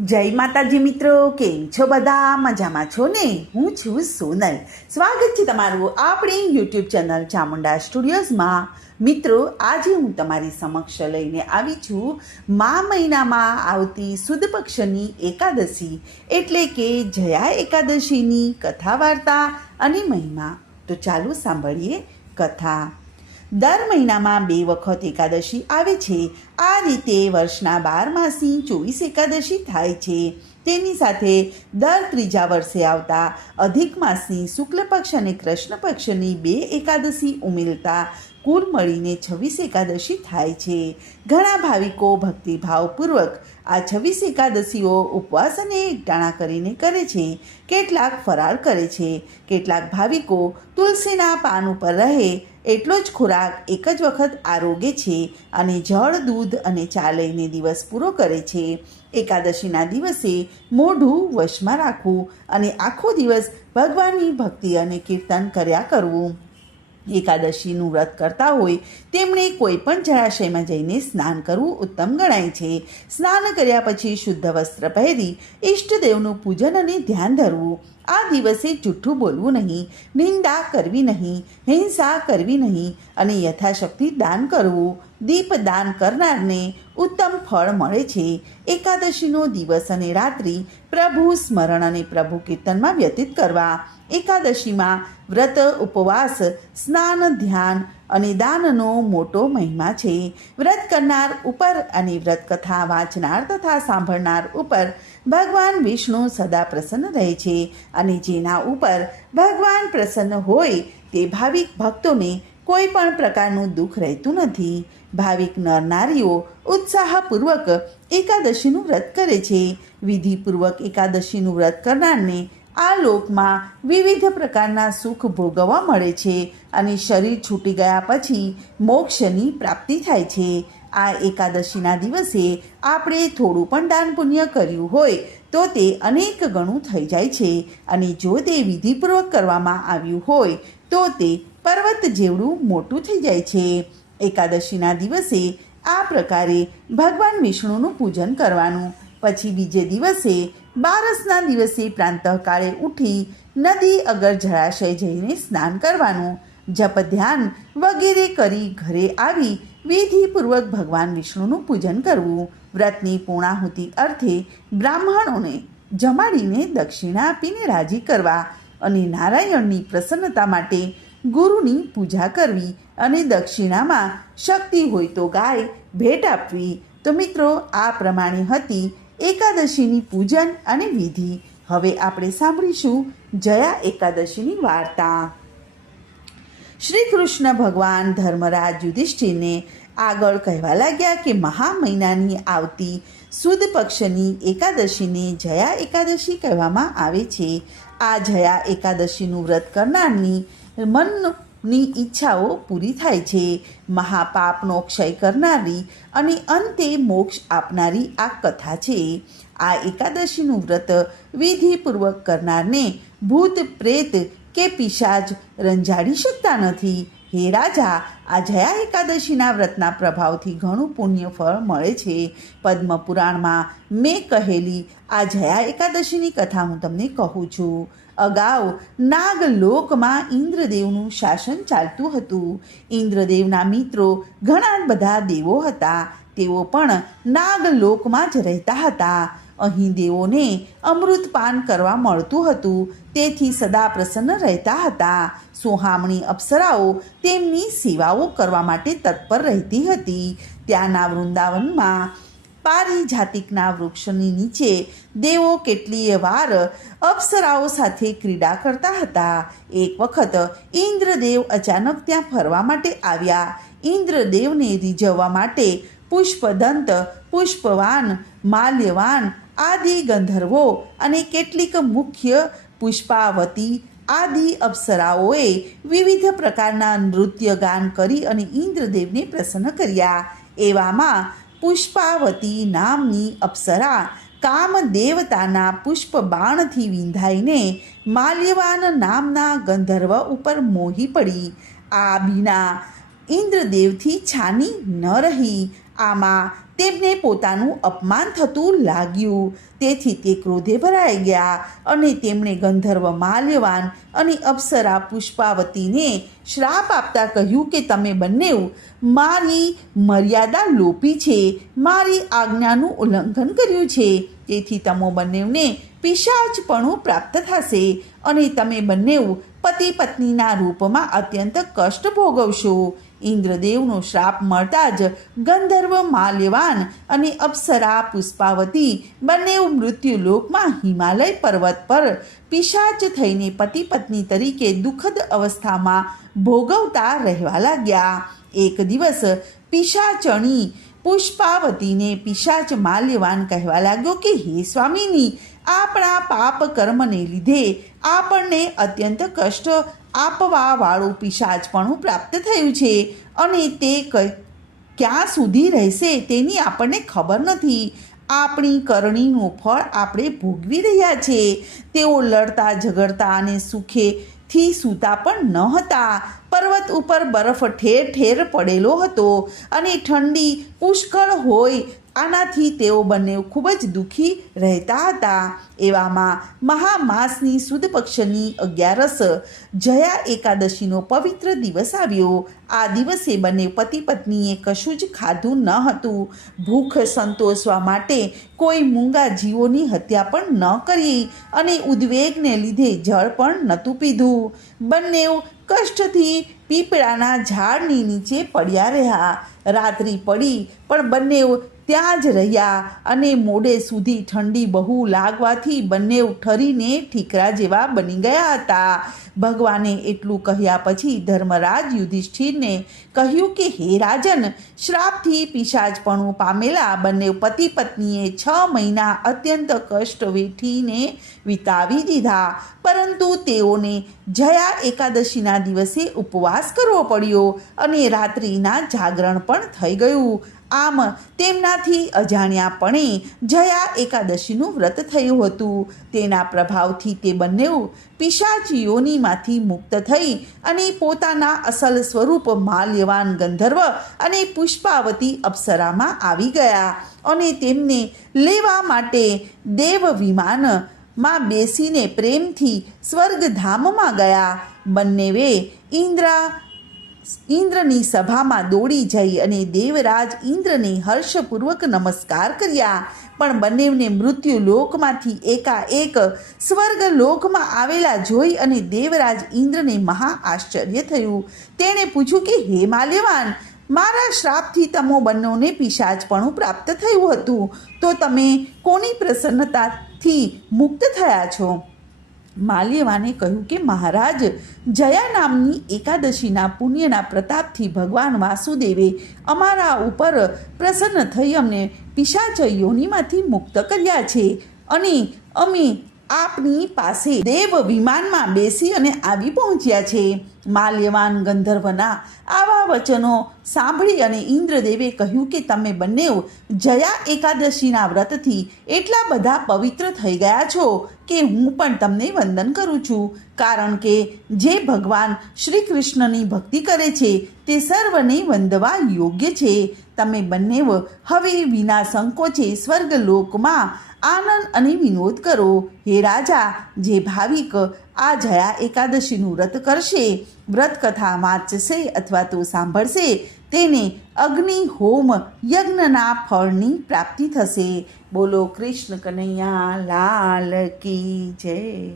જય માતાજી મિત્રો, કેમ છો બધા? મજામાં છો ને? હું છું સોનલ. સ્વાગત છે તમારું આપણી યુટ્યુબ ચેનલ ચામુંડા સ્ટુડિયોઝમાં. મિત્રો, આજે હું તમારી સમક્ષ લઈને આવી છું મા મહિનામાં આવતી સુદ પક્ષની એકાદશી, એટલે કે જયા એકાદશીની કથા વાર્તા અને મહિમા. તો ચાલો સાંભળીએ કથા. દર મહિનામાં બે વખત એકાદશી આવે છે. આ રીતે વર્ષના બાર માસની ચોવીસ એકાદશી થાય છે. તેની સાથે દર ત્રીજા વર્ષે આવતા અધિક માસની શુક્લ પક્ષ અને કૃષ્ણ પક્ષની બે એકાદશી ઉમેરતા કુલ મળીને છવ્વીસ એકાદશી થાય છે. ઘણા ભાવિકો ભક્તિભાવપૂર્વક આ છવ્વીસ એકાદશીઓ ઉપવાસ અને એકટાણા કરીને કરે છે. કેટલાક ફરાળ કરે છે. કેટલાક ભાવિકો તુલસીના પાન ઉપર રહે એટલો જ ખોરાક એક જ વખત આરોગે છે અને જળ, દૂધ અને ચા લઈને દિવસ પૂરો કરે છે. એકાદશીના દિવસે મોઢું વશમાં રાખવું અને આખો દિવસ ભગવાનની ભક્તિ અને કીર્તન કર્યા કરવું. એકાદશીનું વ્રત કરતા હોય તેમણે કોઈ પણ જળાશયમાં જઈને સ્નાન કરવું ઉત્તમ ગણાય છે. સ્નાન કર્યા પછી શુદ્ધ વસ્ત્ર પહેરી ઈષ્ટદેવનું પૂજન અને ધ્યાન ધરવું. આ દિવસે જૂઠું બોલવું નહીં, નિંદા કરવી નહીં, હિંસા કરવી નહીં અને યથાશક્તિ દાન કરવું, દીપ દાન કરનારને ઉત્તમ ફળ મળે છે. એકાદશીનો દિવસ અને રાત્રિ પ્રભુ સ્મરણ અને પ્રભુ કીર્તનમાં વ્યતીત કરવા. એકાદશીમાં વ્રત, ઉપવાસ, સ્નાન, ધ્યાન અને દાનનો મોટો મહિમા છે. વ્રત કરનાર ઉપર અને વ્રત કથા વાંચનાર તથા સાંભળનાર ઉપર ભગવાન વિષ્ણુ સદા પ્રસન્ન રહે છે અને જેના ઉપર ભગવાન પ્રસન્ન હોય તે ભાવિક ભક્તોને કોઈ પણ પ્રકારનું દુઃખ રહેતું નથી. ભાવિક નર નારીઓ ઉત્સાહપૂર્વક એકાદશીનું વ્રત કરે છે. વિધિપૂર્વક એકાદશીનું વ્રત કરનારને આ લોકમાં વિવિધ પ્રકારના સુખ ભોગવવા મળે છે અને શરીર છૂટી ગયા પછી મોક્ષની પ્રાપ્તિ થાય છે. આ એકાદશીના દિવસે આપણે થોડું પણ દાન પુણ્ય કર્યું હોય તો તે અનેક ગણું થઈ જાય છે. અને જો તે વિધિપૂર્વક કરવામાં આવ્યું હોય તો તે પર્વત જેવડું મોટું થઈ જાય છે. એકાદશીના દિવસે આ પ્રકારે ભગવાન વિષ્ણુનું પૂજન કરવાનું. પછી બીજે દિવસે બારસના દિવસે પ્રાંતકાળે ઉઠી નદી અગર જળાશય જઈને સ્નાન કરવાનું. જપ ધ્યાન વગેરે કરી ઘરે આવી વિધિપૂર્વક ભગવાન વિષ્ણુનું પૂજન કરવું. વ્રતની પૂર્ણાહુતિ અર્થે બ્રાહ્મણોને જમાડીને દક્ષિણા આપીને રાજી કરવા અને નારાયણની પ્રસન્નતા માટે ગુરુની પૂજા કરવી અને દક્ષિણામાં શક્તિ હોય તો ગાય ભેટ આપવી. તો મિત્રો, આ પ્રમાણે હતી એકાદશીની પૂજન અને વિધિ. હવે આપણે સાંભળીશું જયા એકાદશીની વાર્તા. શ્રી કૃષ્ણ ભગવાન ધર્મરાજ યુધિષ્ઠિરને આગળ કહેવા લાગ્યા કે મહા મહિનાની આવતી સુદ પક્ષની એકાદશીને જયા એકાદશી કહેવામાં આવે છે. આ જયા એકાદશીનું વ્રત કરનારની મનની ઈચ્છાઓ પૂરી થાય છે. મહાપાપનો ક્ષય કરનારી અને અંતે મોક્ષ આપનારી આ કથા છે. આ એકાદશીનું વ્રત વિધિપૂર્વક કરનારને ભૂત પ્રેત કે પિશાચ રંજાડી શકતા નથી? હે રાજા, આ જયા એકાદશીના વ્રતના પ્રભાવથી ઘણું પુણ્ય ફળ મળે છે. પદ્મપુરાણમાં મેં કહેલી, આ જયા એકાદશીની કથા હું તમને કહું છું. અગાઉ નાગલોકમાં ઇન્દ્રદેવનું શાસન ચાલતું હતું. ઇન્દ્રદેવના મિત્રો ઘણા બધા દેવો હતા. તેઓ પણ નાગલોકમાં જ રહેતા હતા. અહીં દેવોને અમૃતપાન કરવા મળતું હતું. તેથી સદા પ્રસન્ન રહેતા હતા. સુહામણી અપ્સરાઓ તેમની સેવાઓ કરવા માટે તત્પર રહેતી હતી. ત્યાંના વૃંદાવનમાં પારિજાતિકના વૃક્ષની નીચે દેવો કેટલીય વાર અપ્સરાઓ સાથે ક્રીડા કરતા હતા. એક વખત ઇન્દ્રદેવ અચાનક ત્યાં ફરવા માટે આવ્યા. ઇન્દ્રદેવને રીઝવવા માટે પુષ્પદંત, પુષ્પવાન, માલ્યવાન આદિ ગંધર્વો અને કેટલીક મુખ્ય પુષ્પાવતી આદિ અપ્સરાઓએ વિવિધ પ્રકારના નૃત્ય ગાન કરી અને ઇન્દ્રદેવને પ્રસન્ન કર્યા. એવામાં પુષ્પાવતી નામની અપ્સરા કામદેવતાના પુષ્પ બાણથી વિંધાઈને માલ્યવાન નામના ગંધર્વ ઉપર મોહી પડી. આ બીના ઇન્દ્રદેવથી છાની ન રહી. આમાં તેમને પોતાનું અપમાન થતું લાગ્યું. તેથી તે ક્રોધે ભરાઈ ગયા અને તેમણે ગંધર્વ માલ્યવાન અને અપ્સરા પુષ્પાવતીને શ્રાપ આપતા કહ્યું કે તમે બંને મારી મર્યાદા લોપી છે, મારી આજ્ઞાનું ઉલ્લંઘન કર્યું છે. તેથી તમો બંનેને પિશાચપણું પ્રાપ્ત થશે અને તમે બંને પતિ પત્નીના રૂપમાં અત્યંત કષ્ટ ભોગવશો. ઇન્દ્રદેવનો શ્રાપ મળતા જ ગંધર્વ માલ્યવાન અને અપ્સરા પુષ્પાવતી બંને મૃત્યુલોકમાં હિમાલય પર્વત પર પિશાચ થઈને પતિ પત્ની તરીકે દુઃખદ અવસ્થામાં ભોગવતા રહેવા લાગ્યા. એક દિવસ પિશાચણી પુષ્પાવતીને પિશાચ માલ્યવાન કહેવા લાગ્યો કે, હે સ્વામીની આપણા પાપ કર્મને લીધે આપણને અત્યંત કષ્ટ આપવાવાળું પિશાચપણું પ્રાપ્ત થયું છે અને તે ક્યાં સુધી રહેશે તેની આપણને ખબર નથી. આપણી કરણીનું ફળ આપણે ભોગવી રહ્યા છે. તેઓ લડતા, ઝઘડતા અને સુખેથી સૂતા પણ ન હતા. પર્વત ઉપર બરફ ઠેર ઠેર પડેલો હતો અને ઠંડી પુષ્કળ હોય આનાથી તેઓ બંને ખૂબ જ દુઃખી રહેતા હતા. એવામાં મહામાસની સુદ પક્ષની અગિયારસ જયા એકાદશીનો પવિત્ર દિવસ આવ્યો. આ દિવસે બંને પતિ પત્નીએ કશું જ ખાધું ન હતું. ભૂખ સંતોષવા માટે કોઈ મૂંગા જીવોની હત્યા પણ ન કરી અને ઉદ્વેગને લીધે જળ પણ નહોતું પીધું. બંને કષ્ટથી પીપળાના ઝાડની નીચે પડ્યા રહ્યા. રાત્રિ પડી, પણ બંને ત્યાં જ રહ્યા અને મોડે સુધી ઠંડી બહુ લાગવાથી બંને ઠરીને ઠીકરા જેવા બની ગયા હતા. ભગવાને એટલું કહ્યા પછી ધર્મરાજ યુધિષ્ઠિરને કહ્યું કે, હે રાજન, શ્રાપથી પિશાચપણું પામેલા બંને પતિ પત્નીએ છ મહિના અત્યંત કષ્ટ વેઠીને વિતાવી દીધા. પરંતુ તેઓને જયા એકાદશીના દિવસે ઉપવાસ કરવો પડ્યો અને રાત્રિના જાગરણ પણ થઈ ગયું. આમ તેમનાથી અજાણ્યાપણે જયા એકાદશીનું વ્રત થયું હતું. તેના પ્રભાવથી તે બંને પિશાચીઓનીમાંથી મુક્ત થઈ અને પોતાના અસલ સ્વરૂપ માલ્યવાન ગંધર્વ અને પુષ્પાવતી અપ્સરામાં આવી ગયા અને તેમને લેવા માટે દેવ વિમાનમાં બેસીને પ્રેમથી સ્વર્ગધામમાં ગયા. બંનેવે ઇન્દ્રા ઇન્દ્રની સભામાં દોડી જઈ અને દેવરાજ ઇન્દ્રને હર્ષપૂર્વક નમસ્કાર કર્યા. પણ બંનેને મૃત્યુ લોકમાંથી એકાએક સ્વર્ગ લોકમાં આવેલા જોઈ અને દેવરાજ ઇન્દ્રને મહા આશ્ચર્ય થયું. તેણે પૂછ્યું કે, હે માલ્યવાન, મારા શ્રાપથી તમો બંનેને પિશાચપણું પ્રાપ્ત થયું હતું. તો તમે કોની પ્રસન્નતાથી મુક્ત થયા છો? માલ્યવાને કહ્યું કે, મહારાજ, જયા નામની એકાદશીના પુણ્યના પ્રતાપથી ભગવાન વાસુદેવે અમારા ઉપર પ્રસન્ન થઈ અમને પિશાચ યોનિમાંથી મુક્ત કર્યા છે અને અમે આપની પાસે દેવ વિમાનમાં બેસી અને આવી પહોંચ્યા છે. માલ્યવાન ગંધર્વના આવા વચનો સાંભળી અને ઇન્દ્રદેવે કહ્યું કે તમે બંને જયા એકાદશીના વ્રતથી એટલા બધા પવિત્ર થઈ ગયા છો કે હું પણ તમને વંદન કરું છું. કારણ કે જે ભગવાન શ્રી કૃષ્ણની ભક્તિ કરે છે તે સર્વને વંદવા યોગ્ય છે. તમે બંને હવે વિના સંકોચે સ્વર્ગલોકમાં આનંદ અને વિનોદ કરો. હે રાજા, જે ભાવિક આ જયા એકાદશીનું વ્રત કરશે, વ્રત કથા વાંચશે અથવા તો સાંભળશે, તેને અગ્નિ, હોમ, યજ્ઞના ફળની પ્રાપ્તિ થશે. બોલો કૃષ્ણ કનૈયા, લાલ કી જય.